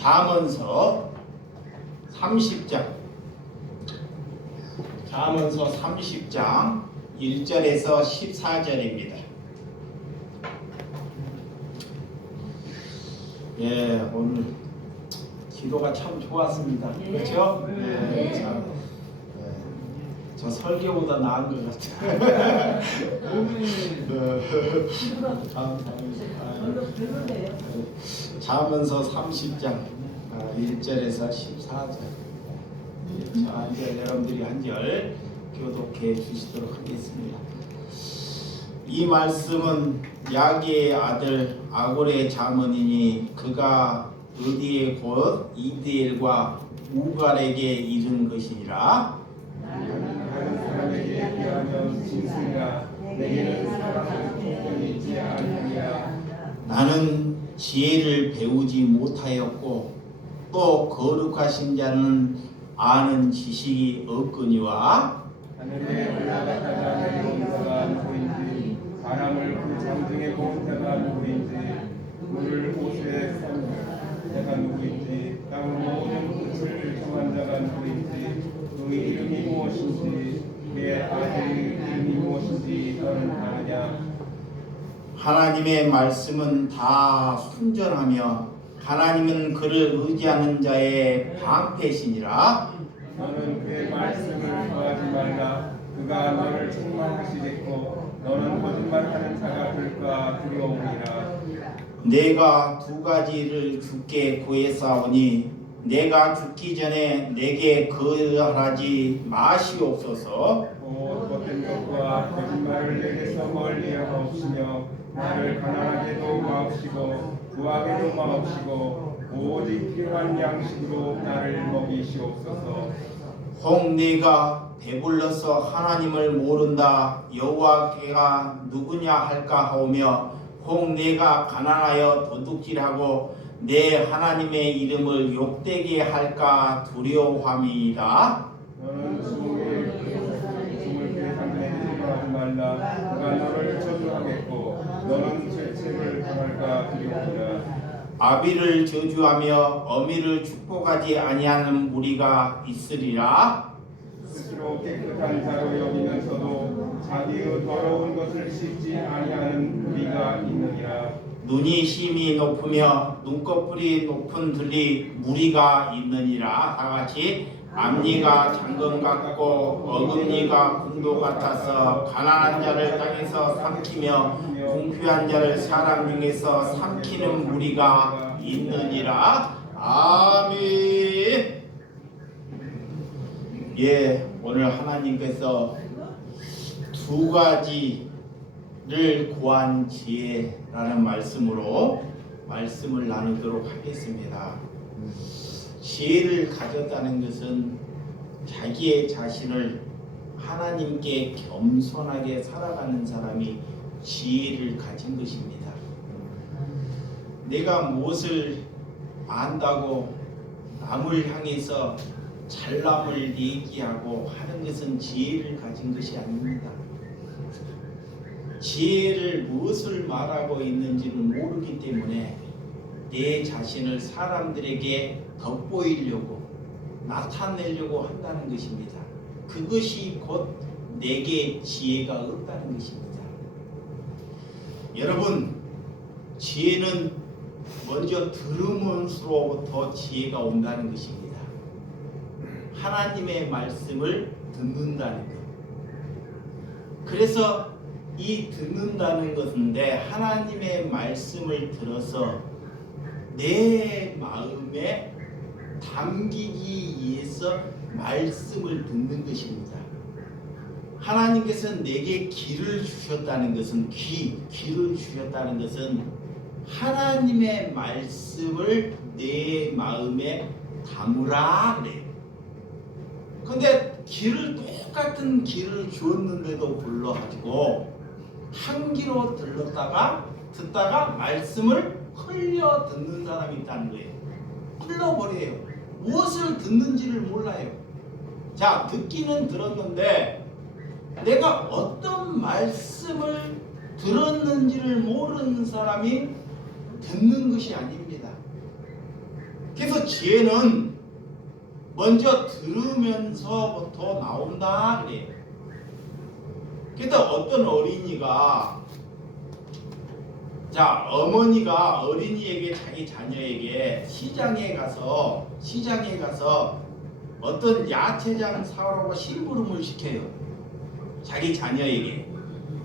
잠언서 30장 잠언서 30장 1절에서 14절입니다. 예, 오늘 기도가 참 좋았습니다. 그렇죠? 예, 참, 예, 저 설교보다 나은 것 같아요. 잠언서 30장 1절에서 14절. 자, 이제 여러분들이 한 절 교독해 주시도록 하겠습니다. 이 말씀은 야게의 아들 아골의 잠언이니 그가 어디에 곧 이드엘과 우갈에게 이른 것이니라. 다른 사람에게 비하면 짐승이라 내게는 사랑하는 조건이 있지 아니하리라. 나는 지혜를 배우지 못하였고 또 거룩하신 자는 아는 지식이 없거니와 하늘에 올라갔다가 내려온 자가 누구인지 바람을 그 장중에 본 자가 누구인지 물을 옷에 산 자가 누구인지 땅 모든 끝을 정한 자가 누구인지 그 이름이 무엇인지 그의 아들의 이름이 무엇인지 너는 아느냐. 하나님의 말씀은 다 순전하며 하나님은 그를 의지하는 자의 방패시니라. 너는 그의 말씀을 거하지 말라. 그가 너를 책망하시겠고 너는 거짓말하는 자가 될까 두려우니라. 내가 두 가지를 주께 구했사오니 내가 죽기 전에 내게 거절하지 마시옵소서. 곧 헛된 것과 거짓말을 내게서 멀리하옵시며 나를 가난하게도 마옵시고 부하게도 마옵시고 오직 필요한 양식으로 나를 먹이시옵소서. 혹 네가 배불러서 하나님을 모른다 여호와께가 누구냐 할까 하오며 혹 네가 가난하여 도둑질하고 내 하나님의 이름을 욕되게 할까 두려워함이다. 너는 숨을 상대에 대적하지 말라. 그가 너를 저주하겠고 너는 죄책을 당할까 두려우니라. 아비를 저주하며 어미를 축복하지 아니하는 무리가 있으리라. 스스로 깨끗한 자로 여기면서도 자기의 더러운 것을 씻지 아니하는 무리가 있느니라. 눈이 심히 높으며 눈꺼풀이 높은 들리 무리가 있느니라. 다같이 앞니가 장금 같고 어금니가 궁도 같아서 가난한 자를 땅에서 삼키며 궁핍한 자를 사람 중에서 삼키는 무리가 있느니라. 아멘. 예, 오늘 하나님께서 두 가지를 구한 지혜라는 말씀으로 말씀을 나누도록 하겠습니다. 지혜를 가졌다는 것은 자기의 자신을 하나님께 겸손하게 살아가는 사람이 지혜를 가진 것입니다. 내가 무엇을 안다고 남을 향해서 잘남을 얘기하고 하는 것은 지혜를 가진 것이 아닙니다. 지혜를 무엇을 말하고 있는지를 모르기 때문에 내 자신을 사람들에게 돋보이려고 나타내려고 한다는 것입니다. 그것이 곧 내게 지혜가 없다는 것입니다. 여러분, 지혜는 먼저 들으면서부터 지혜가 온다는 것입니다. 하나님의 말씀을 듣는다는 것. 그래서 이 듣는다는 것인데 하나님의 말씀을 들어서 내 마음에 담기기 위해서 말씀을 듣는 것입니다. 하나님께서 내게 귀를 주셨다는 것은 귀를 주셨다는 것은 하나님의 말씀을 내 마음에 담으라 그래요. 근데 똑같은 귀를 주었는데도 불러가지고 한 귀로 듣다가 말씀을 흘려 듣는 사람이 있다는 거예요. 흘러버려요. 무엇을 듣는지를 몰라요. 자, 듣기는 들었는데 내가 어떤 말씀을 들었는지를 모르는 사람이 듣는 것이 아닙니다. 그래서 지혜는 먼저 들으면서부터 나온다 그래요. 그래서 어떤 어린이가 어머니가 어린이에게 자기 자녀에게 시장에 가서 어떤 야채장 사오라고 심부름을 시켜요. 자기 자녀에게.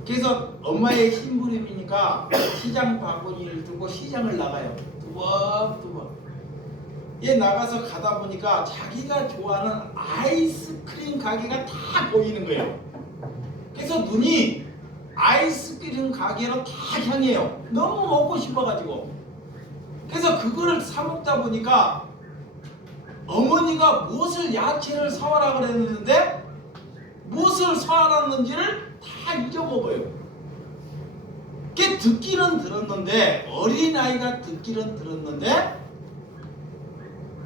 그래서 엄마의 심부름이니까 시장 바구니를 들고 시장을 나가요. 두벅두벅. 얘 나가서 가다 보니까 자기가 좋아하는 아이스크림 가게가 다 보이는 거예요. 그래서 눈이 아이스크림 가게로 다 향해요. 너무 먹고 싶어가지고. 그래서 그거를 사 먹다 보니까 어머니가 무엇을 야채를 사와라 그랬는데 무엇을 사와놨는지를 다 잊어먹어요. 그게 듣기는 들었는데, 어린아이가 듣기는 들었는데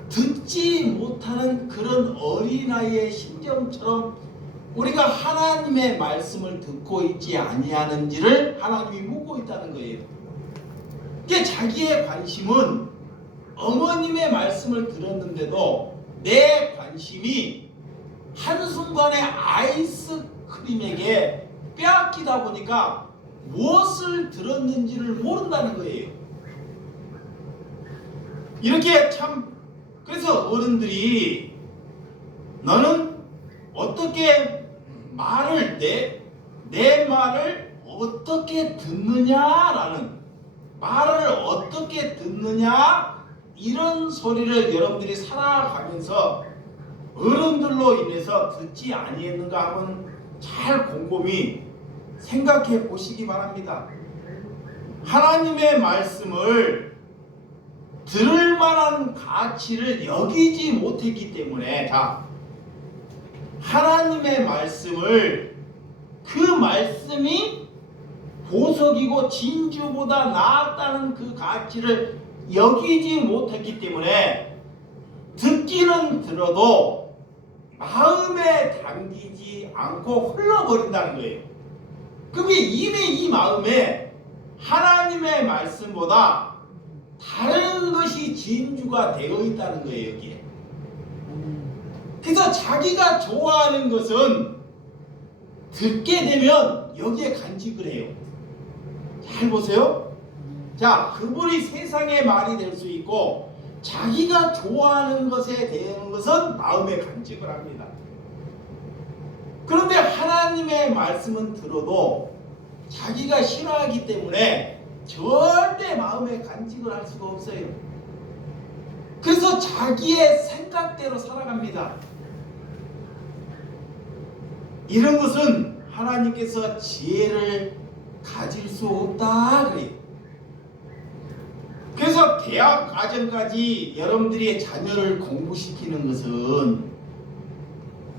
듣지 못하는 그런 어린아이의 심정처럼 우리가 하나님의 말씀을 듣고 있지 아니하는지를 하나님이 묻고 있다는 거예요. 그게 자기의 관심은 어머님의 말씀을 들었는데도 내 관심이 한순간에 아이스크림에게 빼앗기다 보니까 무엇을 들었는지를 모른다는 거예요. 이렇게 참, 그래서 어른들이 너는 어떻게 말을 내 말을 어떻게 듣느냐라는, 말을 어떻게 듣느냐, 이런 소리를 여러분들이 살아가면서 어른들로 인해서 듣지 아니했는가 하면 잘 곰곰이 생각해 보시기 바랍니다. 하나님의 말씀을 들을 만한 가치를 여기지 못했기 때문에, 하나님의 말씀을, 그 말씀이 보석이고 진주보다 낫다는 그 가치를 여기지 못했기 때문에 듣기는 들어도 마음에 담기지 않고 흘러버린다는 거예요. 그게 이미 이 마음에 하나님의 말씀보다 다른 것이 진주가 되어 있다는 거예요, 여기에. 그래서 자기가 좋아하는 것은 듣게 되면 여기에 간직을 해요. 잘 보세요. 그분이 세상의 말이 될 수 있고 자기가 좋아하는 것에 대한 것은 마음에 간직을 합니다. 그런데 하나님의 말씀은 들어도 자기가 싫어하기 때문에 절대 마음에 간직을 할 수가 없어요. 그래서 자기의 생각대로 살아갑니다. 이런 것은 하나님께서 지혜를 가질 수 없다 그래요. 그래서 대학 과정까지 여러분들이 자녀를 공부시키는 것은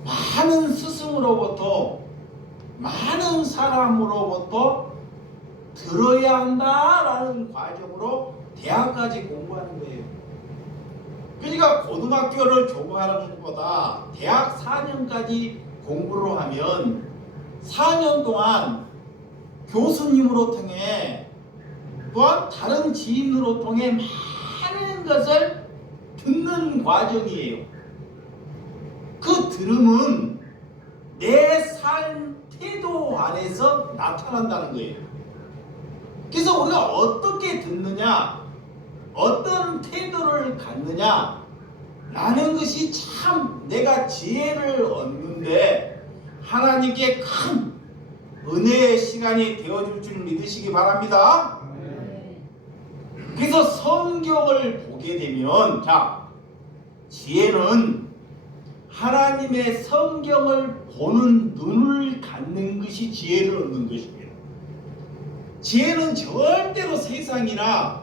많은 스승으로부터, 많은 사람으로부터 들어야 한다라는 과정으로 대학까지 공부하는 거예요. 그러니까 고등학교를 졸업하는 것보다 대학 4년까지 공부를 하면 4년 동안 교수님으로 통해, 또한 다른 지인으로 통해 많은 것을 듣는 과정이에요. 그 들음은 내 삶 태도 안에서 나타난다는 거예요. 그래서 우리가 어떻게 듣느냐, 어떤 태도를 갖느냐 라는 것이 참 내가 지혜를 얻는데 하나님께 큰 은혜의 시간이 되어줄 줄 믿으시기 바랍니다. 그래서 성경을 보게 되면, 지혜는 하나님의 성경을 보는 눈을 갖는 것이 지혜를 얻는 것입니다. 지혜는 절대로 세상이나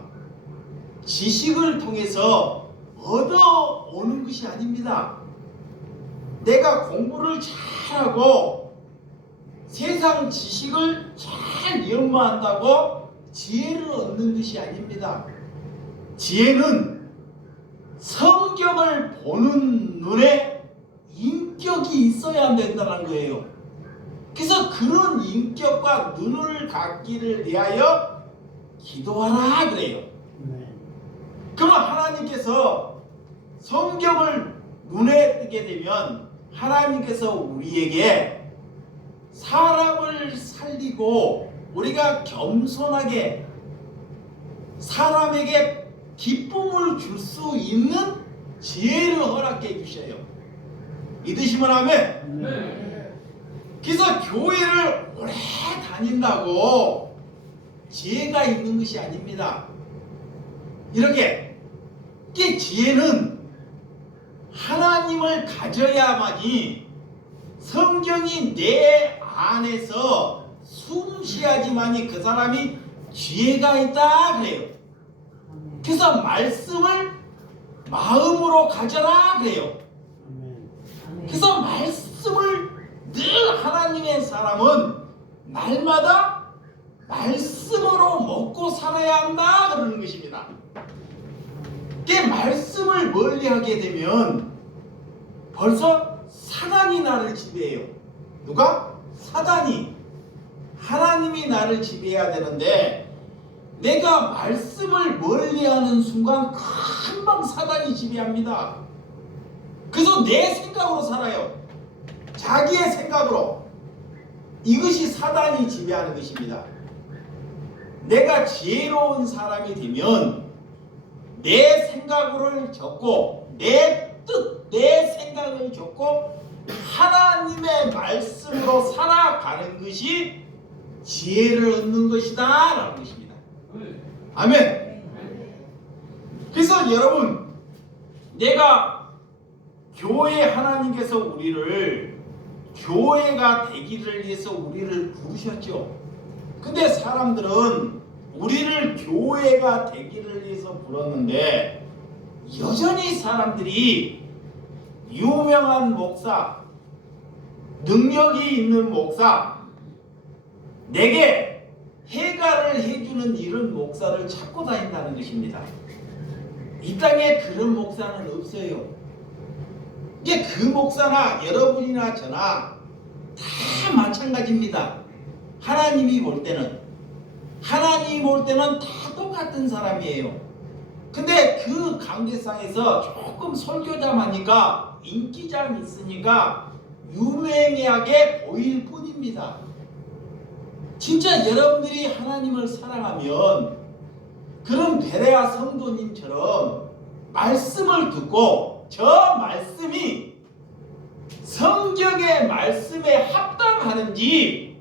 지식을 통해서 얻어오는 것이 아닙니다. 내가 공부를 잘하고 세상 지식을 잘 연마한다고 지혜를 얻는 것이 아닙니다. 지혜는 성경을 보는 눈에 인격이 있어야 된다는 거예요. 그래서 그런 인격과 눈을 갖기를 위하여 기도하라 그래요. 그러면 하나님께서 성경을 눈에 뜨게 되면 하나님께서 우리에게 사람을 살리고 우리가 겸손하게 사람에게 기쁨을 줄 수 있는 지혜를 허락해 주셔요. 믿으시면 아멘. 그래서 교회를 오래 다닌다고 지혜가 있는 것이 아닙니다. 이렇게 지혜는 하나님을 가져야만이 성경이 내 안에서 숨쉬어야지만이 그 사람이 지혜가 있다 그래요. 그래서 말씀을 마음으로 가져라 그래요. 그래서 말씀을 늘 하나님의 사람은 날마다 말씀으로 먹고 살아야 한다 그러는 것입니다. 그 말씀을 멀리하게 되면 벌써 사단이 나를 지배해요. 누가? 사단이. 하나님이 나를 지배해야 되는데 내가 말씀을 멀리하는 순간 금방 사단이 지배합니다. 그래서 내 생각으로 살아요. 자기의 생각으로. 이것이 사단이 지배하는 것입니다. 내가 지혜로운 사람이 되면 내 생각을 적고 내 뜻, 내 생각을 적고 하나님의 말씀으로 살아가는 것이 지혜를 얻는 것이다 라는 것입니다. 아멘. 그래서 여러분, 내가 교회 하나님께서 우리를 교회가 되기를 위해서 우리를 부르셨죠. 근데 사람들은 우리를 교회가 되기를 위해서 불렀는데 여전히 사람들이 유명한 목사, 능력이 있는 목사, 내게 해가를 해주는 이런 목사를 찾고 다닌다는 것입니다. 이 땅에 그런 목사는 없어요. 이게 그 목사나 여러분이나 저나 다 마찬가지입니다. 하나님이 볼 때는 다 똑같은 사람이에요. 근데 그 관계상에서 조금 설교자마니까 인기감 있으니까 유명하게 보일 뿐입니다. 진짜 여러분들이 하나님을 사랑하면 그런 베레아 성도님처럼 말씀을 듣고 저 말씀이 성경의 말씀에 합당하는지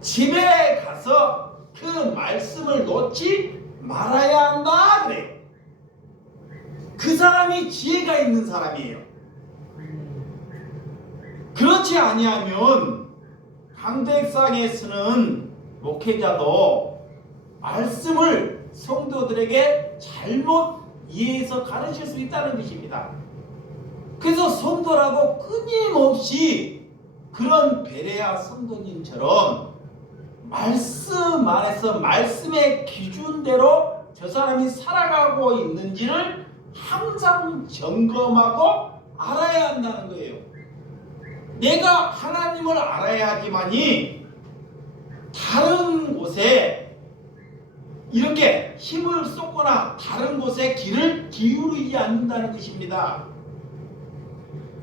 집에 가서 그 말씀을 놓지 말아야 한다 그래요. 그 사람이 지혜가 있는 사람이에요. 그렇지 아니하면 강대상에 쓰는 목회자도 말씀을 성도들에게 잘못 이해해서 가르칠 수 있다는 것입니다. 그래서 성도라도 끊임없이 그런 베레아 성도님처럼 말씀 안에서 말씀의 기준대로 저 사람이 살아가고 있는지를 항상 점검하고 알아야 한다는 거예요. 내가 하나님을 알아야지만이 다른 곳에 이렇게 힘을 쏟거나 다른 곳에 길을 기울이지 않는다는 것입니다.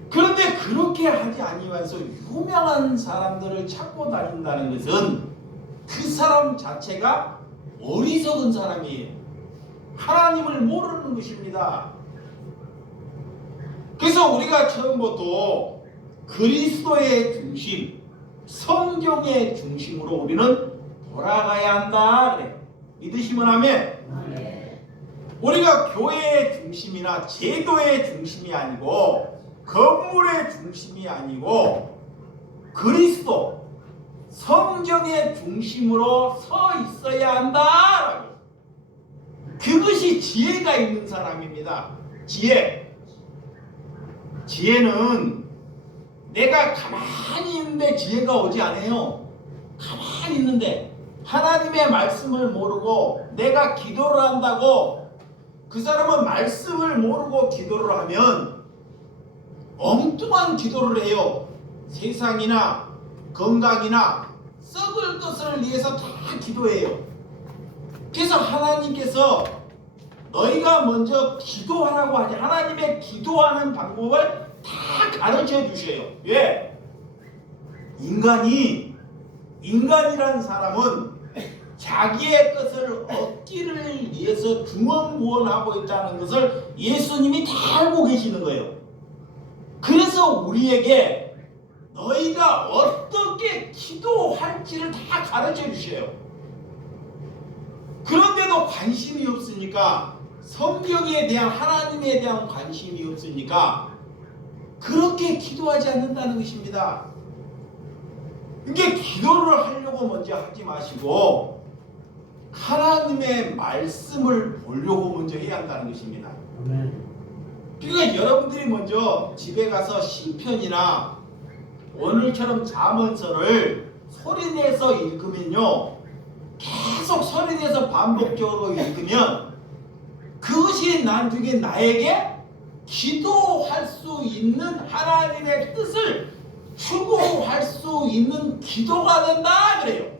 그런데 그렇게 하지 아니면서 유명한 사람들을 찾고 다닌다는 것은 그 사람 자체가 어리석은 사람이에요. 하나님을 모르는 것입니다. 그래서 우리가 처음부터 그리스도의 중심, 성경의 중심으로 우리는 돌아가야 한다 그래. 믿으시면 아멘. 우리가 교회의 중심이나 제도의 중심이 아니고 건물의 중심이 아니고 그리스도, 성경의 중심으로 서 있어야 한다라고. 그것이 지혜가 있는 사람입니다. 지혜는 내가 가만히 있는데 지혜가 오지 않아요. 가만히 있는데 하나님의 말씀을 모르고 내가 기도를 한다고 그 사람은 말씀을 모르고 기도를 하면 엉뚱한 기도를 해요. 세상이나 건강이나 썩을 것을 위해서 다 기도해요. 그래서 하나님께서 너희가 먼저 기도하라고 하지. 하나님의 기도하는 방법을 다 가르쳐 주셔요. 왜? 인간이란 사람은 자기의 것을 얻기를 위해서 중언부언하고 있다는 것을 예수님이 다 알고 계시는 거예요. 그래서 우리에게 너희가 어떻게 기도할지를 다 가르쳐 주셔요. 그런데도 관심이 없으니까, 성경에 대한, 하나님에 대한 관심이 없으니까 그렇게 기도하지 않는다는 것입니다. 이게 기도를 하려고 먼저 하지 마시고 하나님의 말씀을 보려고 먼저 해야 한다는 것입니다. 그러니까 여러분들이 먼저 집에 가서 시편이나 오늘처럼 잠언서를 소리내서 읽으면요, 계속 소리내서 반복적으로 읽으면 그것이 나중에 나에게 기도할 수 있는 하나님의 뜻을 추구할 수 있는 기도가 된다 그래요.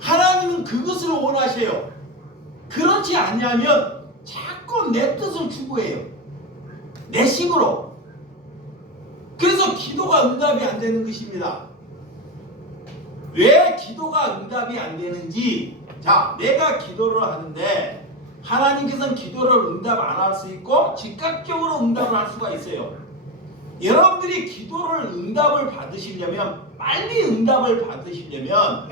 하나님은 그것을 원하셔요. 그렇지 않냐면 자꾸 내 뜻을 추구해요. 내 식으로. 그래서 기도가 응답이 안 되는 것입니다. 왜 기도가 응답이 안 되는지, 자, 내가 기도를 하는데 하나님께서는 기도를 응답 안 할 수 있고 즉각적으로 응답을 할 수가 있어요. 여러분들이 기도를 응답을 받으시려면, 빨리 응답을 받으시려면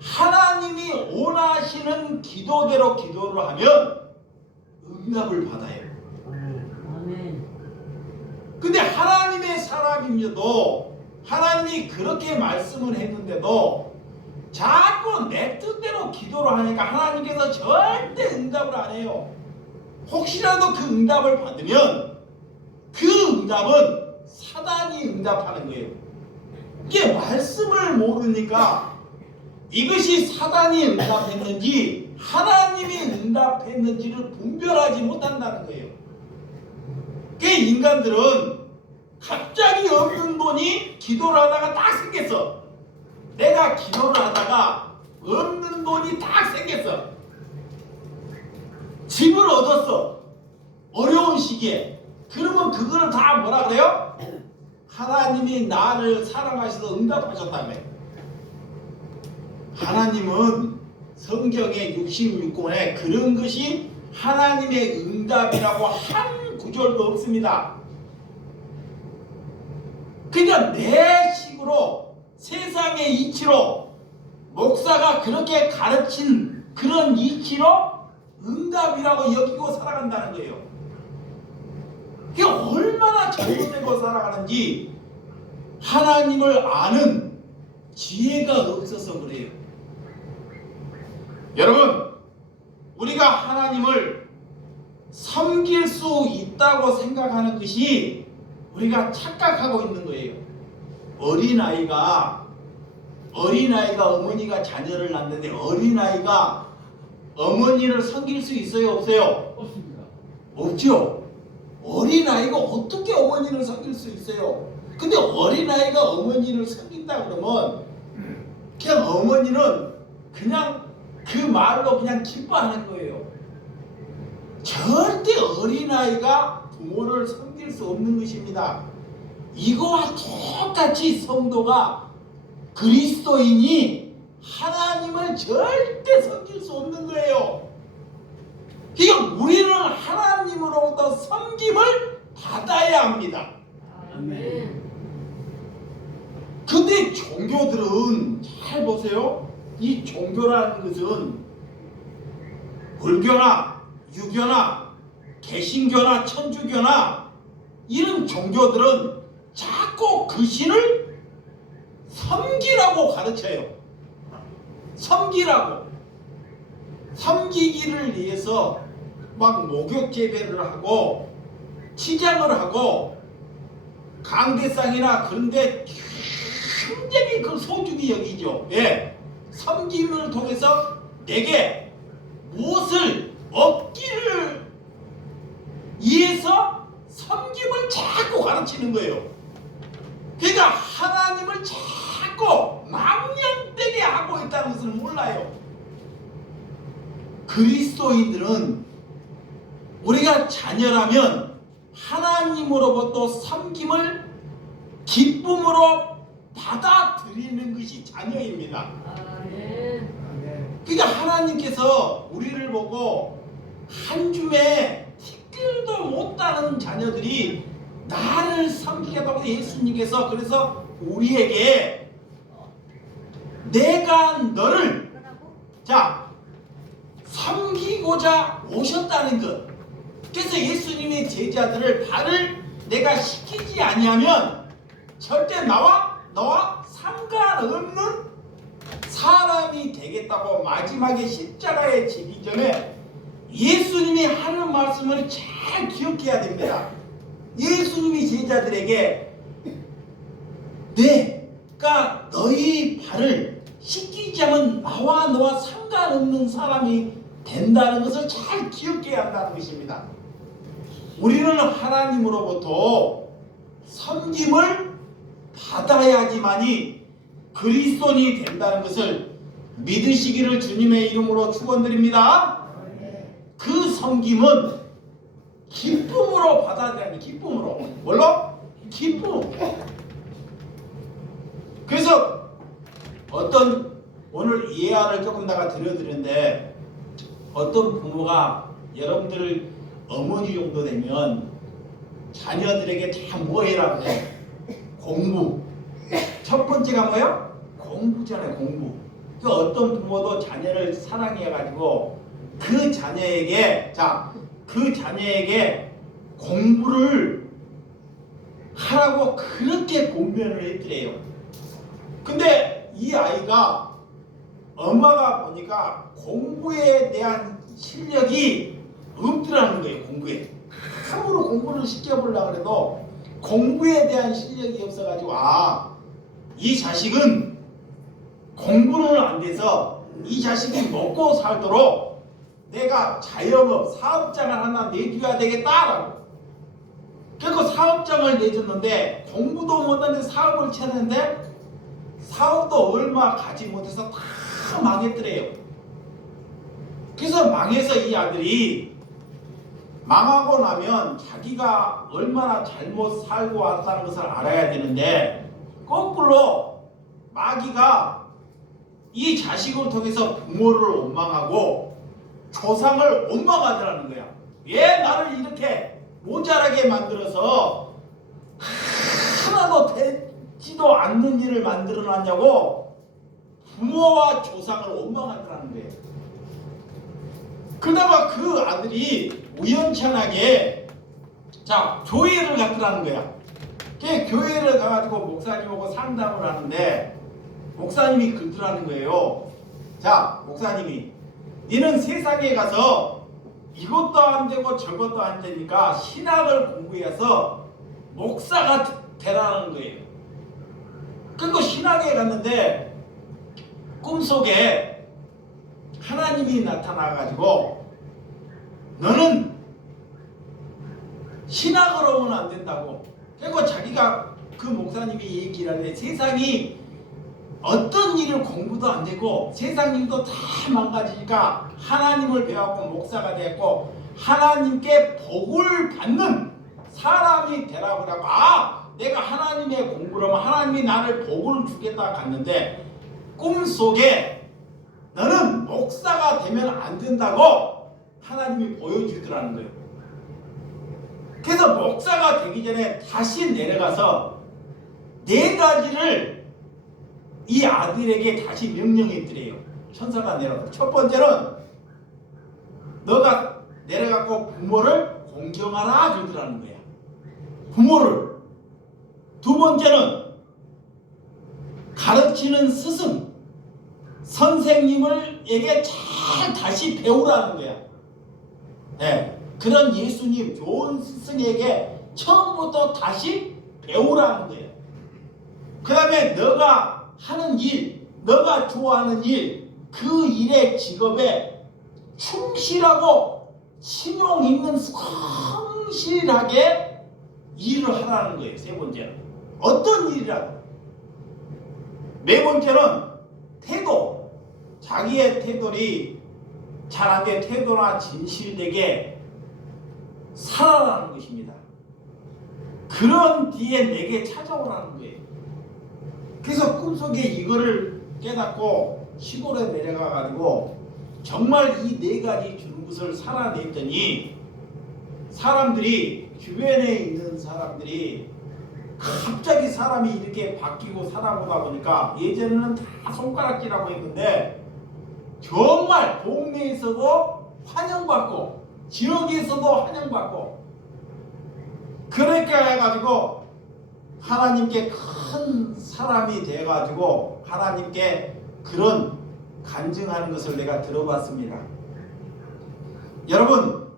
하나님이 원하시는 기도대로 기도를 하면 응답을 받아요. 근데 하나님의 사람임에도, 하나님이 그렇게 말씀을 했는데도 자꾸 내 뜻대로 기도를 하니까 하나님께서 절대 응답을 안 해요. 혹시라도 그 응답을 받으면 그 응답은 사단이 응답하는 거예요. 이게 말씀을 모르니까 이것이 사단이 응답했는지 하나님이 응답했는지를 분별하지 못한다는 거예요. 그 인간들은 갑자기 없는 돈이 기도를 하다가 딱 생겼어. 내가 기도를 하다가 없는 돈이 딱 생겼어. 집을 얻었어. 어려운 시기에. 그러면 그거를 다 뭐라 그래요? 하나님이 나를 사랑하셔서 응답하셨다며. 하나님은 성경의 66권에 그런 것이 하나님의 응답이라고 한 구절도 없습니다. 그러니까 내 식으로, 세상의 이치로, 목사가 그렇게 가르친 그런 이치로 응답이라고 여기고 살아간다는 거예요. 그게 얼마나 잘못되고 살아가는지 하나님을 아는 지혜가 없어서 그래요. 여러분, 우리가 하나님을 섬길 수 있다고 생각하는 것이 우리가 착각하고 있는 거예요. 어린아이가 어머니가 자녀를 낳는데 어린아이가 어머니를 섬길 수 있어요, 없어요? 없습니다. 없죠. 어린아이가 어떻게 어머니를 섬길 수 있어요? 근데 어린아이가 어머니를 섬긴다 그러면 그냥 어머니는 그냥 그 말로 그냥 기뻐하는 거예요. 절대 어린아이가 부모를 섬길 수 없는 것입니다. 이거와 똑같이 성도가, 그리스도인이 하나님을 절대 섬길 수 없는 거예요. 그러니까 우리는 하나님으로부터 섬김을 받아야 합니다. 아멘. 근데 종교들은 잘 보세요. 이 종교라는 것은 불교나 유교나 개신교나 천주교나 이런 종교들은 자꾸 그 신을 섬기라고 가르쳐요. 섬기라고. 섬기기를 위해서 막 목욕 재배를 하고 치장을 하고 강대상이나 그런데 굉장히 그 소중히 여기죠. 예. 섬김을 통해서 내게 무엇을 얻기를 위해서 섬김을 자꾸 가르치는 거예요. 그러니까 하나님을 자꾸 망령되게 하고 있다는 것을 몰라요. 그리스도인들은 우리가 자녀라면 하나님으로부터 섬김을 기쁨으로 받아들이는 것이 자녀입니다. 그러니까 하나님께서 우리를 보고 한 줌에 티끌도 못다는 자녀들이 나를 섬기겠다고 예수님께서 그래서 우리에게 내가 너를 섬기고자 오셨다는 것. 그래서 예수님의 제자들을 발을 내가 시키지 아니하면 절대 너와 상관없는 사람이 되겠다고 마지막에 십자가에 지기 전에 예수님이 하는 말씀을 잘 기억해야 됩니다. 예수님이 제자들에게 내가 너희 발을 씻기지 않으면 나와 너와 상관없는 사람이 된다는 것을 잘 기억해야 한다는 것입니다. 우리는 하나님으로부터 섬김을 받아야지만이 그리스도인이 된다는 것을 믿으시기를 주님의 이름으로 축원드립니다. 그 섬김은 기쁨으로 받아들여야 합니다. 기쁨으로. 뭘로? 기쁨. 그래서 오늘 예화를 조금 다가 드려드렸는데 어떤 부모가 여러분들 어머니 정도 되면 자녀들에게 다 뭐 해라고 해? 공부. 첫 번째가 뭐예요? 공부잖아요. 공부. 그 어떤 부모도 자녀를 사랑해가지고 그 자녀에게 공부를 하라고 그렇게 권면을 했더래요. 근데 이 아이가 엄마가 보니까 공부에 대한 실력이 없더라는 거예요. 공부에 함부로 공부를 시켜보려고 해도 공부에 대한 실력이 없어가지고 이 자식은 공부는 안 돼서 이 자식이 먹고 살도록 내가 자영업 사업장을 하나 내줘야 되겠다라고. 그리고 사업장을 내줬는데 공부도 못하는데 사업을 찾는데 사업도 얼마 가지 못해서 다 망했더래요. 그래서 망해서 이 아들이 망하고 나면 자기가 얼마나 잘못 살고 왔다는 것을 알아야 되는데 거꾸로 마귀가 이 자식을 통해서 부모를 원망하고 조상을 원망하더라는 거야. 왜 나를 이렇게 모자라게 만들어서 하나도 되지도 않는 일을 만들어놨냐고 부모와 조상을 원망하더라는 거예요. 그러다가 그 아들이 우연찮게 교회를 갔더라는 거야. 교회를 가가지고 목사님하고 상담을 하는데 목사님이 그러더라는 거예요. 목사님이 너는 세상에 가서 이것도 안 되고 저것도 안 되니까 신학을 공부해서 목사가 되라는 거예요. 그리고 신학에 갔는데 꿈속에 하나님이 나타나가지고 너는 신학으로 오면 안 된다고. 그리고 자기가 그 목사님이 얘기를 하는데 세상이 어떤 일을 공부도 안 되고 세상 일도 다 망가지니까 하나님을 배웠고 목사가 되었고 하나님께 복을 받는 사람이 되라고 하고 내가 하나님의 공부를 하면 하나님이 나를 복을 주겠다 갔는데 꿈속에 너는 목사가 되면 안 된다고 하나님이 보여주더라는 거예요. 그래서 목사가 되기 전에 다시 내려가서 4가지를 이 아들에게 다시 명령했더래요. 천사가 내려가서 첫 번째는 너가 내려가고 부모를 공경하라 그러더라는 거야. 부모를. 두 번째는 가르치는 스승 선생님에게 잘 다시 배우라는 거야. 그런 예수님 좋은 스승에게 처음부터 다시 배우라는 거예요. 그 다음에 너가 하는 일, 너가 좋아하는 일, 그 일의 직업에 충실하고 신용 있는 성실하게 일을 하라는 거예요. 세 번째는 어떤 일이라도. 네 번째는 태도. 자기의 태도를 잘하게 태도나 진실되게 살아라는 것입니다. 그런 뒤에 내게 찾아오라는 거예요. 그래서 꿈속에 이거를 깨닫고 시골에 내려가 가지고 정말 이 네 가지 주는 것을 살아냈더니 사람들이, 주변에 있는 사람들이 갑자기 사람이 이렇게 바뀌고 살아보다 보니까, 예전에는 다 손가락질하고 했는데 정말 동네에서도 환영받고 지역에서도 환영받고, 그렇게 해가지고 하나님께 큰 사람이 돼가지고 하나님께 그런 간증하는 것을 내가 들어봤습니다. 여러분,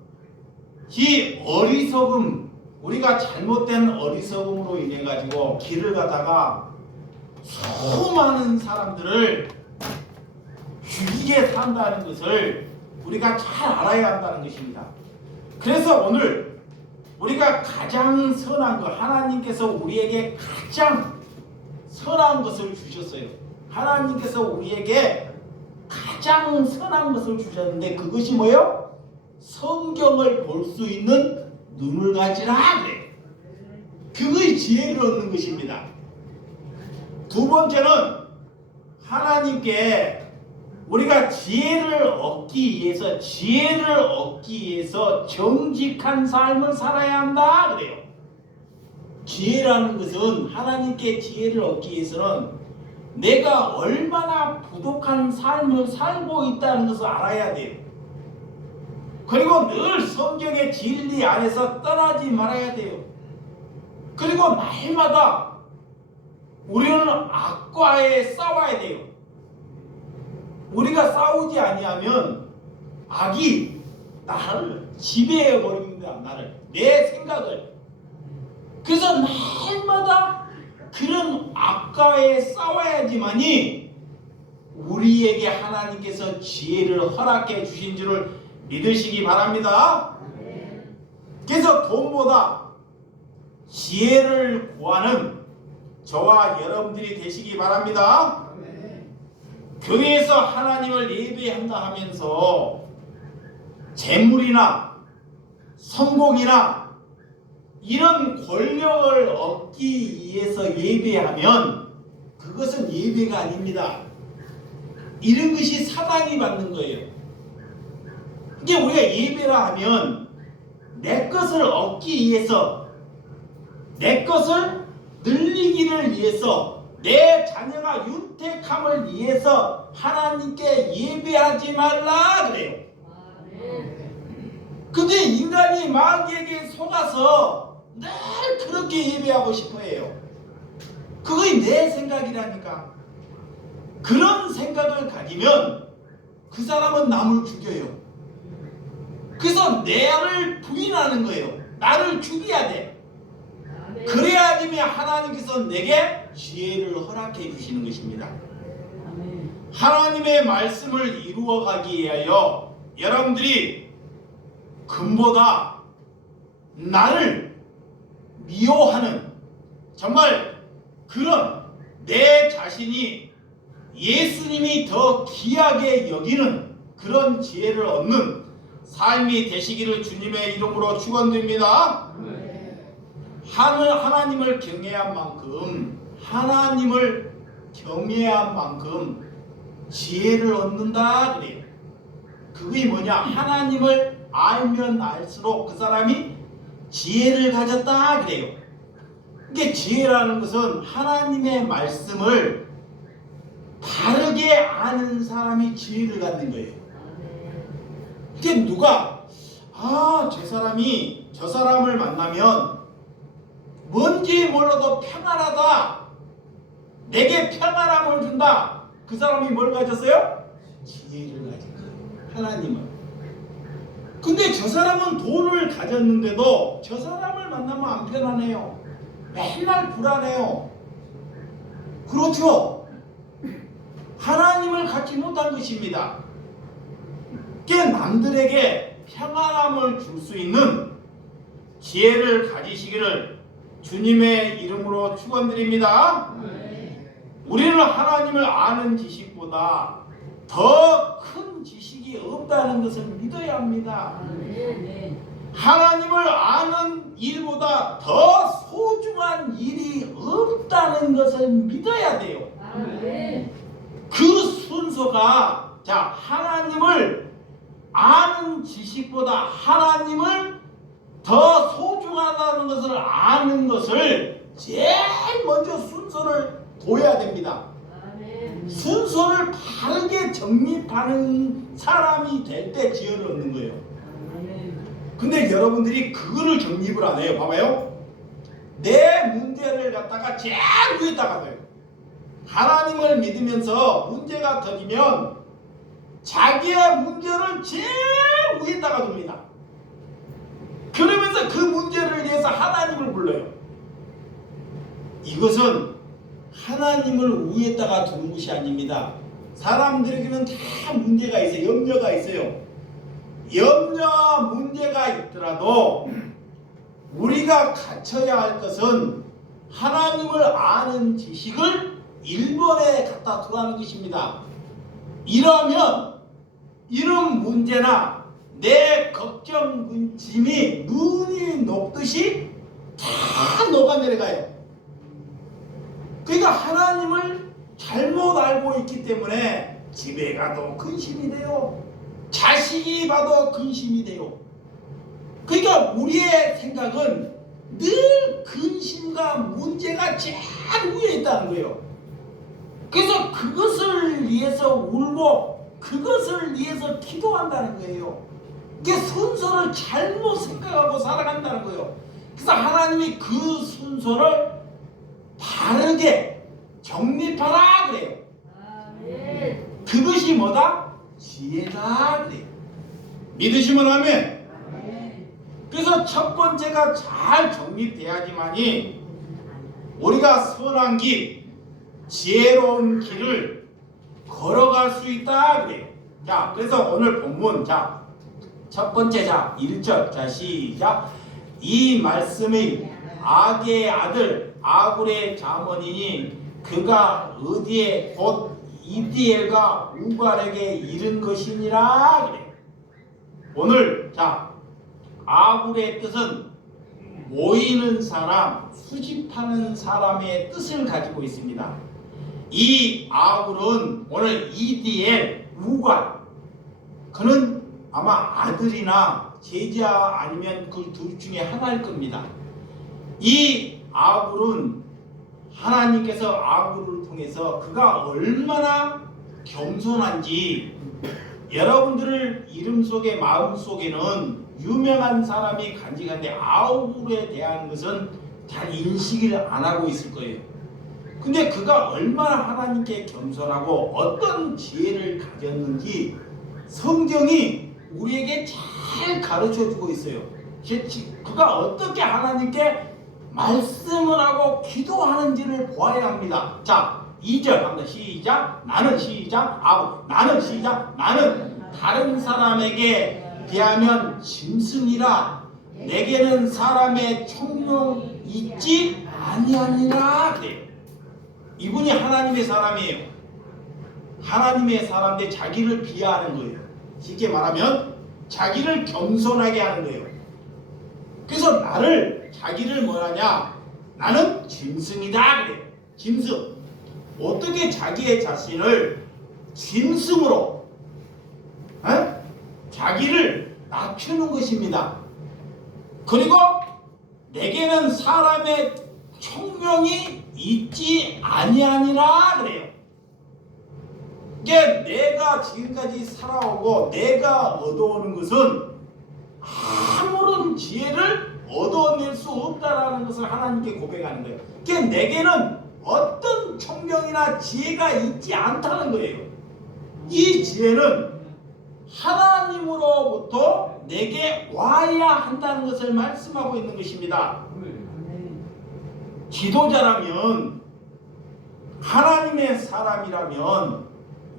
이 어리석음, 우리가 잘못된 어리석음으로 인해 가지고 길을 가다가 수많은 사람들을 죽이게 산다는 것을 우리가 잘 알아야 한다는 것입니다. 그래서 오늘 우리가 가장 선한 것, 하나님께서 우리에게 가장 선한 것을 주셨어요. 하나님께서 우리에게 가장 선한 것을 주셨는데 그것이 뭐예요? 성경을 볼 수 있는 눈을 가지라 그래요. 그것이 지혜를 얻는 것입니다. 두 번째는 하나님께 우리가 지혜를 얻기 위해서 정직한 삶을 살아야 한다 그래요. 지혜라는 것은, 하나님께 지혜를 얻기 위해서는 내가 얼마나 부족한 삶을 살고 있다는 것을 알아야 돼요. 그리고 늘 성경의 진리 안에서 떠나지 말아야 돼요. 그리고 날마다 우리는 악과에 싸워야 돼요. 우리가 싸우지 아니하면 악이 나를 지배해 버립니다. 내 생각을. 그래서 날마다 그런 악과에 싸워야지만이 우리에게 하나님께서 지혜를 허락해 주신 줄을 믿으시기 바랍니다. 그래서 돈보다 지혜를 구하는 저와 여러분들이 되시기 바랍니다. 교회에서 하나님을 예배한다 하면서 재물이나 성공이나 이런 권력을 얻기 위해서 예배하면 그것은 예배가 아닙니다. 이런 것이 사단이 받는 거예요. 이게 우리가 예배라 하면 내 것을 얻기 위해서, 내 것을 늘리기를 위해서, 내 자녀가 윤택함을 위해서 하나님께 예배하지 말라 그래요. 근데 인간이 마귀에게 속아서 늘 그렇게 예배하고 싶어 해요. 그게 내 생각이라니까. 그런 생각을 가지면 그 사람은 남을 죽여요. 그래서 나를 부인하는 거예요. 나를 죽여야 돼. 그래야지만 하나님께서 내게 지혜를 허락해 주시는 것입니다. 하나님의 말씀을 이루어가기 위하여 여러분들이 금보다 나를 미워하는, 정말 그런 내 자신이 예수님이 더 귀하게 여기는 그런 지혜를 얻는 삶이 되시기를 주님의 이름으로 축원드립니다. 하나님을 경외한 만큼 지혜를 얻는다 그래요. 그게 뭐냐? 하나님을 알면 알수록 그 사람이 지혜를 가졌다 그래요. 이게 지혜라는 것은 하나님의 말씀을 바르게 아는 사람이 지혜를 갖는 거예요. 이게 누가 저 사람을 만나면 뭔지 몰라도 평안하다, 내게 평안함을 준다. 그 사람이 뭘 가졌어요? 지혜를 가진 거예요. 하나님은. 근데 저 사람은 돈을 가졌는데도 저 사람을 만나면 안 편안해요. 맨날 불안해요. 그렇죠? 하나님을 갖지 못한 것입니다. 남들에게 평안함을 줄 수 있는 지혜를 가지시기를 주님의 이름으로 축원드립니다. 우리는 하나님을 아는 지식보다 더 큰 지식이 지식이 없다는 것을 믿어야 합니다. 하나님을 아는 일보다 더 소중한 일이 없다는 것을 믿어야 돼요. 그 순서가 자, 하나님을 아는 지식보다 하나님을 더 소중하다는 것을 아는 것을 제일 먼저 순서를 둬야 됩니다. 순서를 바르게 정립하는 사람이 될 때 지혜를 얻는 거예요. 근데 여러분들이 그거를 정립을 안 해요. 봐봐요. 내 문제를 갖다가 제일 위에다가 둬요. 하나님을 믿으면서 문제가 터지면 자기의 문제를 제일 위에다가 둡니다. 그러면서 그 문제를 위해서 하나님을 불러요. 이것은 하나님을 위에다가 두는 것이 아닙니다. 사람들에게는 다 문제가 있어요. 염려가 있어요. 염려 문제가 있더라도 우리가 갖춰야 할 것은 하나님을 아는 지식을 1번에 갖다 두라는 것입니다. 이러면 이런 문제나 내 걱정 짐이 눈이 녹듯이 다 녹아내려가요. 그러니까 하나님을 잘못 알고 있기 때문에 집에 가도 근심이 돼요. 자식이 봐도 근심이 돼요. 그러니까 우리의 생각은 늘 근심과 문제가 제일 위에 있다는 거예요. 그래서 그것을 위해서 울고 그것을 위해서 기도한다는 거예요. 이게 순서를 잘못 생각하고 살아간다는 거예요. 그래서 하나님이 그 순서를 바르게 정립하라 그래요. 그것이 뭐다? 지혜다 그래요. 믿으시면 아멘. 그래서 첫 번째가 잘 정립돼야지만이 우리가 선한 길, 지혜로운 길을 걸어갈 수 있다 그래요. 자, 그래서 오늘 본문 자, 첫 번째 자 1절 자 시작. 이 말씀이 아게의 아들 아굴의 자문이니 그가 어디에 곧 이디엘과 우갈에게 이른 것이니라 그래. 오늘 자 아굴의 뜻은 모이는 사람, 수집하는 사람의 뜻을 가지고 있습니다. 이 아굴은 오늘 이디엘, 우갈, 그는 아마 아들이나 제자 아니면 그 둘 중에 하나일 겁니다. 이 아굴은 하나님께서 아굴을 통해서 그가 얼마나 겸손한지 여러분들 이름 속에 마음 속에는 유명한 사람이 간직한데 아굴에 대한 것은 잘 인식을 안 하고 있을 거예요. 근데 그가 얼마나 하나님께 겸손하고 어떤 지혜를 가졌는지 성경이 우리에게 잘 가르쳐주고 있어요. 그가 어떻게 하나님께 말씀을 하고 기도하는지를 보아야 합니다. 자, 2절 합니다. 시작. 나는 시작. 나는 시작. 나는 다른 사람에게 비하면 짐승이라 내게는 사람의 총명 있지 아니하니라 그래요. 이분이 하나님의 사람이에요. 하나님의 사람인데 자기를 비하하는 거예요. 쉽게 말하면 자기를 겸손하게 하는 거예요. 그래서 자기를 뭐라냐? 나는 짐승이다 그래요. 짐승. 어떻게 자기의 자신을 짐승으로 자기를 낮추는 것입니다. 그리고 내게는 사람의 총명이 있지 아니하니라 그래요. 이게 내가 지금까지 살아오고 내가 얻어오는 것은 아무런 지혜를 얻어낼 수 없다라는 것을 하나님께 고백하는 거예요. 그게 내게는 어떤 총명이나 지혜가 있지 않다는 거예요. 이 지혜는 하나님으로부터 내게 와야 한다는 것을 말씀하고 있는 것입니다. 지도자라면 하나님의 사람이라면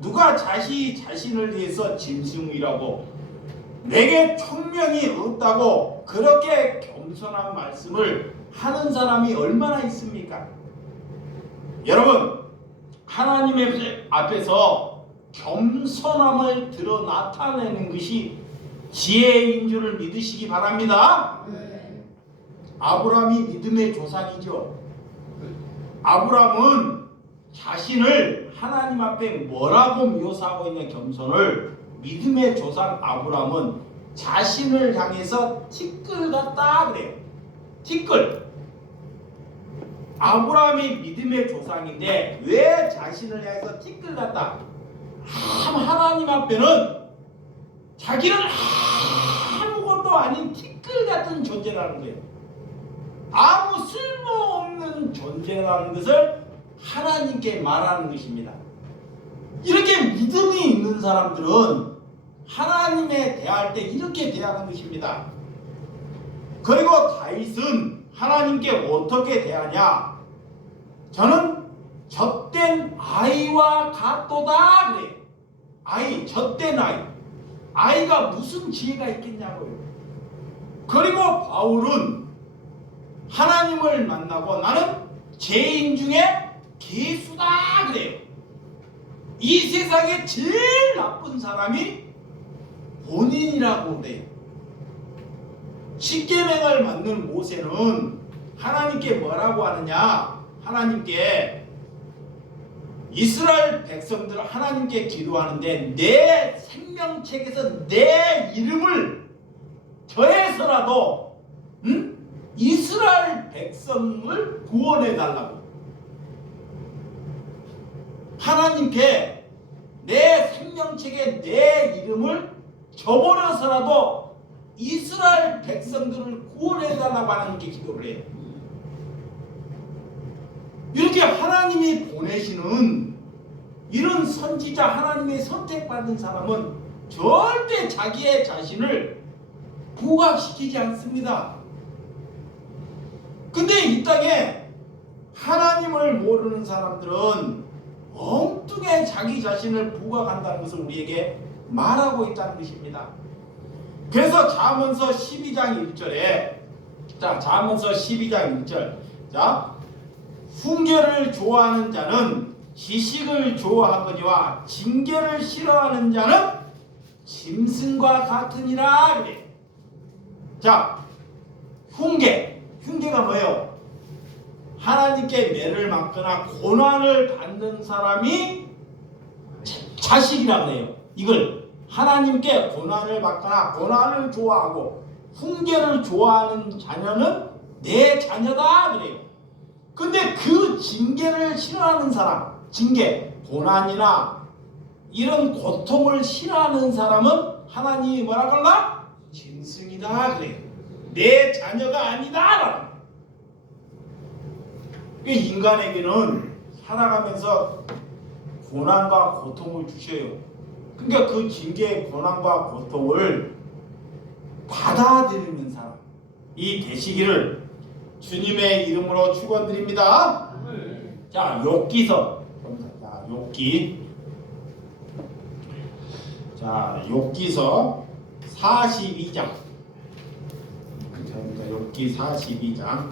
누가 자신을 위해서 짐승이라고 내게 총명이 없다고 그렇게 겸손한 말씀을 하는 사람이 얼마나 있습니까? 여러분, 하나님의 앞에서 겸손함을 드러 나타내는 것이 지혜인 줄을 믿으시기 바랍니다. 아브라함이 믿음의 조상이죠. 아브라함은 자신을 하나님 앞에 뭐라고 묘사하고 있는 겸손을 믿음의 조상 아브라함은 자신을 향해서 티끌 같다 그래요. 티끌. 아브라함이 믿음의 조상인데 왜 자신을 향해서 티끌 같다? 하나님 앞에는 자기는 아무것도 아닌 티끌 같은 존재라는 거예요. 아무 쓸모없는 존재라는 것을 하나님께 말하는 것입니다. 이렇게 믿음이 있는 사람들은 하나님에 대할 때 이렇게 대하는 것입니다. 그리고 다윗은 하나님께 어떻게 대하냐? 저는 젖된 아이와 같도다 그래요. 아이, 젖된 아이. 아이가 무슨 지혜가 있겠냐고요. 그리고 바울은 하나님을 만나고 나는 죄인 중에 괴수다 그래요. 이 세상에 제일 나쁜 사람이 본인이라고 그래요. 십계명을 만든 모세는 하나님께 뭐라고 하느냐? 하나님께 이스라엘 백성들 하나님께 기도하는데 내 생명책에서 내 이름을 더해서라도 이스라엘 백성을 구원해 달라고. 하나님께 내 생명책에 내 이름을 저버려서라도 이스라엘 백성들을 구원해 달라고 하나님께 기도를 해요. 이렇게 하나님이 보내시는 이런 선지자, 하나님의 선택받은 사람은 절대 자기의 자신을 부각시키지 않습니다. 근데 이 땅에 하나님을 모르는 사람들은 엉뚱해 자기 자신을 부각한다는 것을 우리에게 말하고 있다는 것입니다. 그래서 잠언서 12장 1절에 잠언서 12장 1절 훈계를 좋아하는 자는 지식을 좋아하거니와 징계를 싫어하는 자는 짐승과 같으니라 그래. 훈계가 뭐예요? 하나님께 매를 맞거나 고난을 받는 사람이 자식이라고 해요. 이걸 하나님께 고난을 받거나 고난을 좋아하고 훈계를 좋아하는 자녀는 내 자녀다 그래요. 근데 그 징계를 싫어하는 사람, 징계, 고난이나 이런 고통을 싫어하는 사람은 하나님이 뭐라고 할까? 짐승이다 그래요. 내 자녀가 아니다. 인간에게는 살아가면서 고난과 고통을 주셔요. 그러니까 그 징계, 고난과 고통을 받아들이는 사람이 되시기를 주님의 이름으로 축원드립니다. 자, 욥기서. 욥기서 42장. 욥기 42장.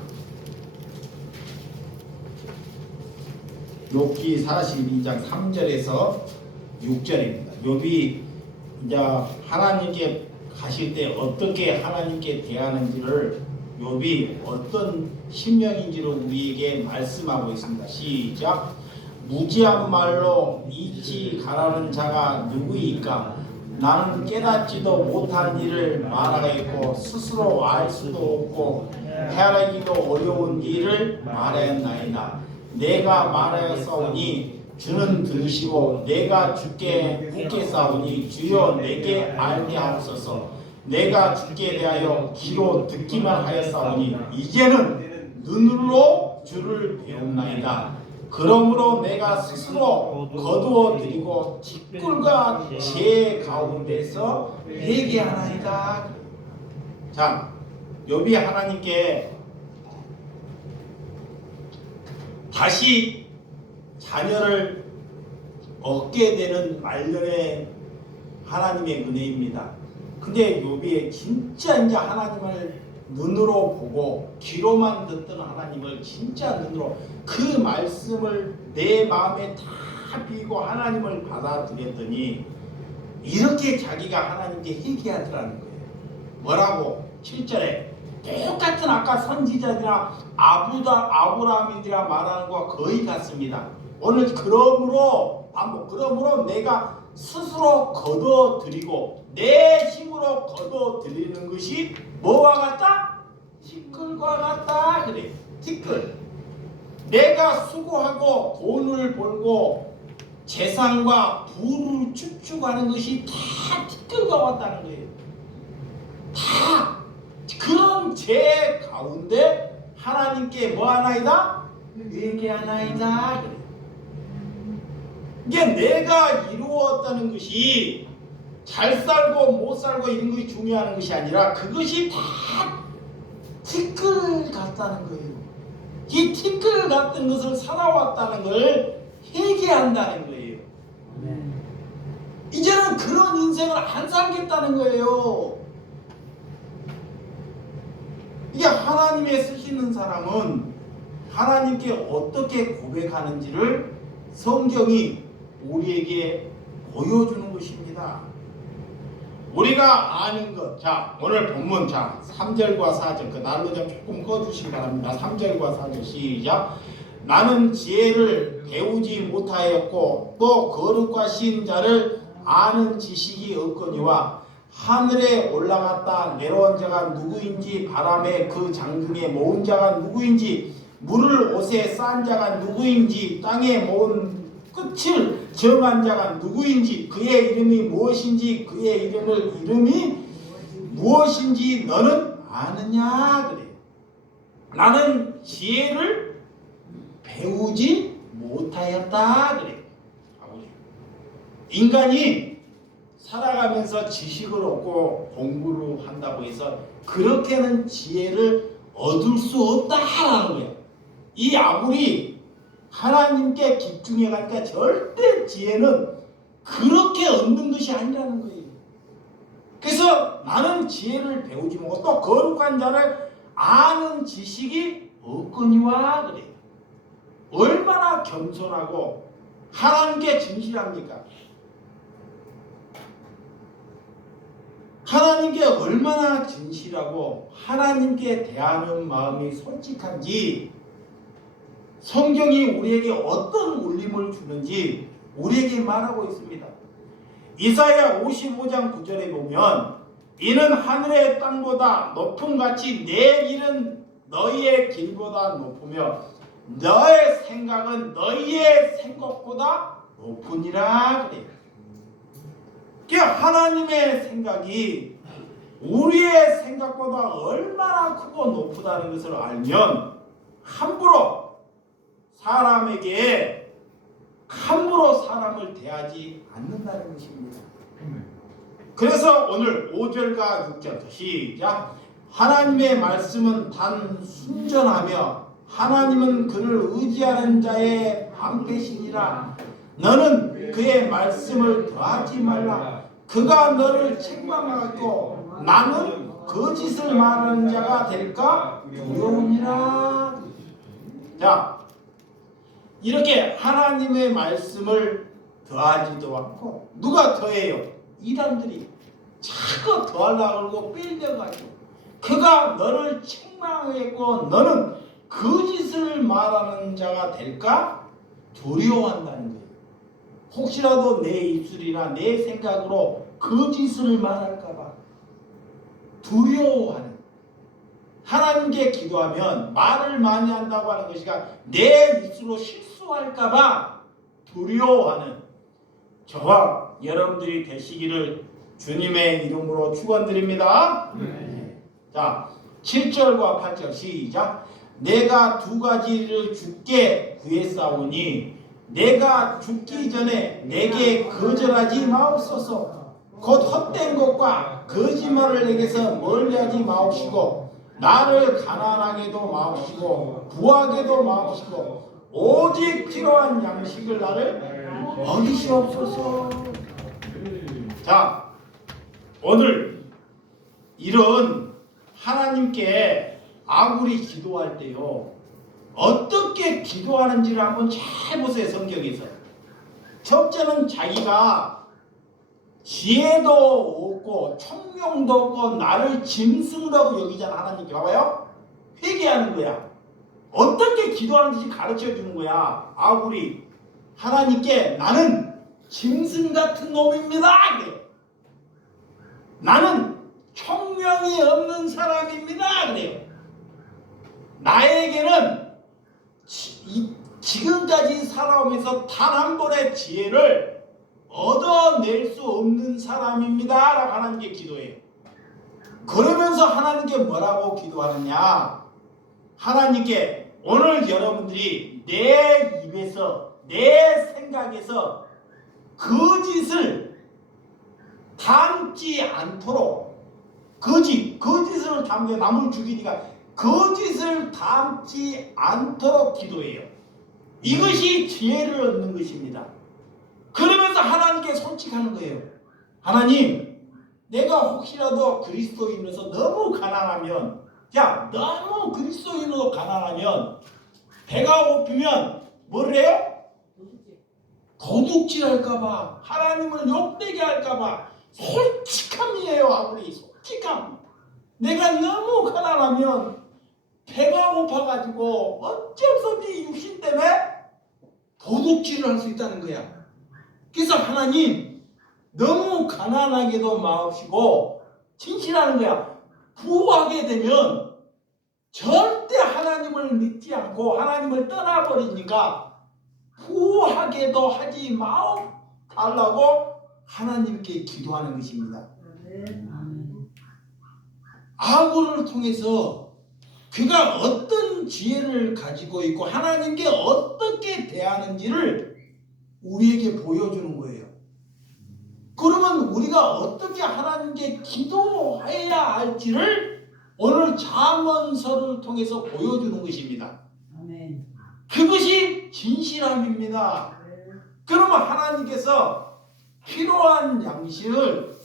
욥기 42장 3절에서 6절입니다. 욥이 이제 하나님께 가실 때 어떻게 하나님께 대하는지를 욥이 어떤 심령인지를 우리에게 말씀하고 있습니다. 시작. 무지한 말로 이치 가라는 자가 누구이까? 나는 깨닫지도 못한 일을 말하겠고 스스로 알 수도 없고 헤아리기도 어려운 일을 말하였나이다. 내가 말하였사오니 주는 들으시고 내가 주께 묻겠사오니 주여 내게 알게 하옵소서. 내가 주께 대하여 귀로 듣기만 하였사오니 이제는 눈으로 주를 배웠나이다. 그러므로 내가 스스로 거두어 드리고 직불과 제 가운데서 회개하나이다. 자, 욥이 하나님께 다시 자녀를 얻게 되는 말년의 하나님의 은혜입니다. 근데 욥이 진짜 이제 하나님을 눈으로 보고 귀로만 듣던 하나님을 진짜 눈으로 그 말씀을 내 마음에 다 다 비고 하나님을 받아들였더니 이렇게 자기가 하나님께 회개하더라는 거예요. 뭐라고? 7절에 똑같은 아까 선지자들이나 아브라함이라 말하는 것과 거의 같습니다. 오늘 그러므로 반복, 그러므로 내가 스스로 거둬들이고 내 힘으로 거둬들이는 것이 뭐와 같다? 티끌과 같다. 그래. 티끌. 내가 수고하고 돈을 벌고 재산과 부를 축축하는 것이 다 티끌과 같다는 거예요. 다 그런 죄 가운데 하나님께 뭐 하나이다? 회개하나이다. 그래. 이게 내가 이루었다는 것이 잘 살고 못 살고 이런 것이 중요한 것이 아니라 그것이 다 티끌 같다는 거예요. 이 티끌 같은 것을 살아왔다는 걸 회개한다는 거예요. 이제는 그런 인생을 안 살겠다는 거예요. 이게 하나님의 쓰시는 사람은 하나님께 어떻게 고백하는지를 성경이 우리에게 보여주는 것입니다. 우리가 아는 것. 자, 오늘 본문 3절과 4절 그 날로 좀 조금 꺼주시기 바랍니다. 3절과 4절 시작. 나는 지혜를 배우지 못하였고 또 거룩하신 자를 아는 지식이 없거니와 하늘에 올라갔다 내려온 자가 누구인지 바람에 그 장중에 모은 자가 누구인지 물을 옷에 싼 자가 누구인지 땅에 모은 끝을 정한 자가 누구인지 그의 이름이 무엇인지 그의 이름이 무엇인지 너는 아느냐 그래. 나는 지혜를 배우지 못하였다 그래. 인간이 살아가면서 지식을 얻고 공부를 한다고 해서 그렇게는 지혜를 얻을 수 없다라는 거예요. 이 아무리 하나님께 집중해 가니까 절대 지혜는 그렇게 얻는 것이 아니라는 거예요. 그래서 나는 지혜를 배우지 못하고 또 거룩한 자를 아는 지식이 없거니와 그래요. 얼마나 겸손하고 하나님께 진실합니까? 하나님께 얼마나 진실하고 하나님께 대하는 마음이 솔직한지 성경이 우리에게 어떤 울림을 주는지 우리에게 말하고 있습니다. 이사야 55장 9절에 보면 이는 하늘의 땅보다 높음같이 내 길은 너희의 길보다 높으며 너의 생각은 너희의 생각보다 높으니라 그래요. 하나님의 생각이 우리의 생각보다 얼마나 크고 높다는 것을 알면 함부로 사람에게 함부로 사람을 대하지 않는다는 것입니다. 그래서 오늘 5절과 6절 시작. 하나님의 말씀은 단 순전하며 하나님은 그를 의지하는 자의 방패시니라. 너는 그의 말씀을 더하지 말라. 그가 너를 책망하고 나는 거짓을 말하는 자가 될까 두려우니라. 자, 이렇게 하나님의 말씀을 더하지도 않고 누가 더해요? 이단들이 자꾸 더하려고 그러고 빼려가지고 그가 너를 책망하고 너는 거짓을 말하는 자가 될까 두려워한다는 거예요. 혹시라도 내 입술이나 내 생각으로 거짓을 말할까봐 두려워하는. 하나님께 기도하면 말을 많이 한다고 하는 것이 내 입술로 실수할까봐 두려워하는 저와 여러분들이 되시기를 주님의 이름으로 축원드립니다. 자, 7절과 8절 시작. 내가 두 가지를 주께 구했사오니 내가 죽기 전에 내게 거절하지 마옵소서. 곧 헛된 것과 거짓말을 내게서 멀리하지 마옵시고 나를 가난하게도 마옵시고 부하게도 마옵시고 오직 필요한 양식을 나를 먹이시옵소서. 자, 오늘 이런 하나님께 아무리 기도할 때요 어떻게 기도하는지를 한번 잘 보세요. 성경에서 첫째는 자기가 지혜도 없고 총명도 없고 나를 짐승이라고 여기잖아. 하나님께 봐봐요. 회개하는 거야. 어떻게 기도하는지 가르쳐 주는 거야. 아굴이 하나님께 나는 짐승 같은 놈입니다. 그래요. 나는 총명이 없는 사람입니다. 그래요. 나에게는 지금까지 살아오면서 단 한 번의 지혜를 얻어낼 수 없는 사람입니다. 라고 하나님께 기도해요. 그러면서 하나님께 뭐라고 기도하느냐? 하나님께 오늘 여러분들이 내 입에서 내 생각에서 거짓을 담지 않도록 거짓을 담게 남을 죽이니까 거짓을 담지 않도록 기도해요. 이것이 지혜를 얻는 것입니다. 그러면서 하나님께 솔직하는 거예요. 하나님, 내가 혹시라도 그리스도인으로서 너무 가난하면, 너무 그리스도인으로 가난하면, 배가 고프면 뭐를 해요? 도둑질 할까봐, 하나님을 욕되게 할까봐 솔직함이에요. 아무리 솔직함. 내가 너무 가난하면 배가 고파가지고 어쩔 수 없이 육신 때문에 도둑질을 할 수 있다는 거야. 그래서 하나님, 너무 가난하게도 마옵시고 진실하는 거야. 부하게 되면 절대 하나님을 믿지 않고 하나님을 떠나버리니까 부하게도 하지 마오 달라고 하나님께 기도하는 것입니다. 아굴을 통해서 그가 어떤 지혜를 가지고 있고 하나님께 어떻게 대하는지를 우리에게 보여주는 거예요. 그러면 우리가 어떻게 하나님께 기도해야 할지를 오늘 잠언서를 통해서 보여주는 것입니다. 그것이 진실함입니다. 그러면 하나님께서 필요한 양식을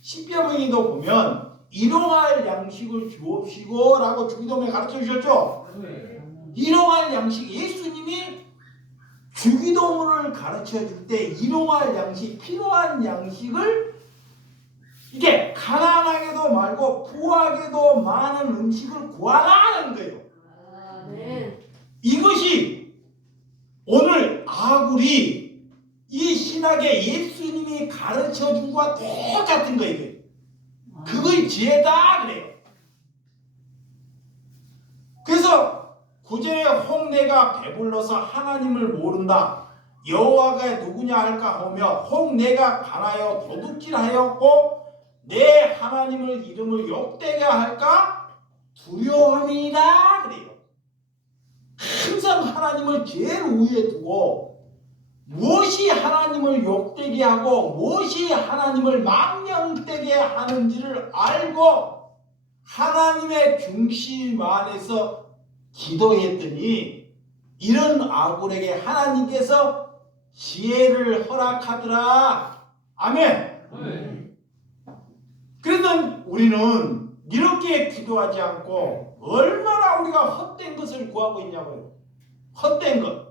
십계명에도 보면 일용할 양식을 주옵시고 라고 주기도문에 가르쳐 주셨죠. 일용할 양식, 예수님이 주기도문을 가르쳐 줄 때 일용할 양식, 필요한 양식을 이게 가난하게도 말고 부하게도 많은 음식을 구하라는 거예요. 이것이 오늘 아굴이 이 신학에 예수님이 가르쳐 준 것과 똑같은 거예요. 그거의 지혜다 그래요. 그래서 9절에 혹 내가 배불러서 하나님을 모른다. 여호와가 누구냐 할까 하며 혹 내가 가나여 도둑질하였고 내 하나님을 이름을 욕되게 할까 두려워함이다 그래요. 항상 하나님을 제일 위에 두고 무엇이 하나님을 욕되게 하고 무엇이 하나님을 망령되게 하는지를 알고 하나님의 중심 안에서 기도했더니 이런 아굴에게 하나님께서 지혜를 허락하더라. 아멘. 그래서 우리는 이렇게 기도하지 않고 얼마나 우리가 헛된 것을 구하고 있냐고요. 헛된 것.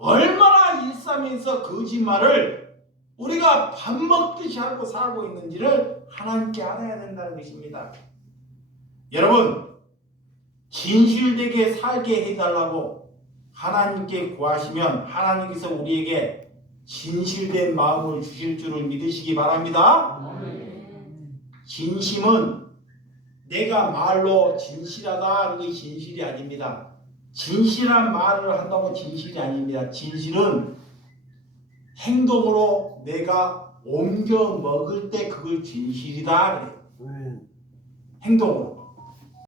얼마나 일삼에서 거짓말을 우리가 밥 먹듯이 하고 살고 있는지를 하나님께 알아야 된다는 것입니다. 여러분, 진실되게 살게 해달라고 하나님께 구하시면 하나님께서 우리에게 진실된 마음을 주실 줄을 믿으시기 바랍니다. 진심은 내가 말로 진실하다는 게 진실이 아닙니다. 진실한 말을 한다고 진실이 아닙니다. 진실은 행동으로 내가 옮겨 먹을 때 그걸 진실이다 그래요. 행동으로.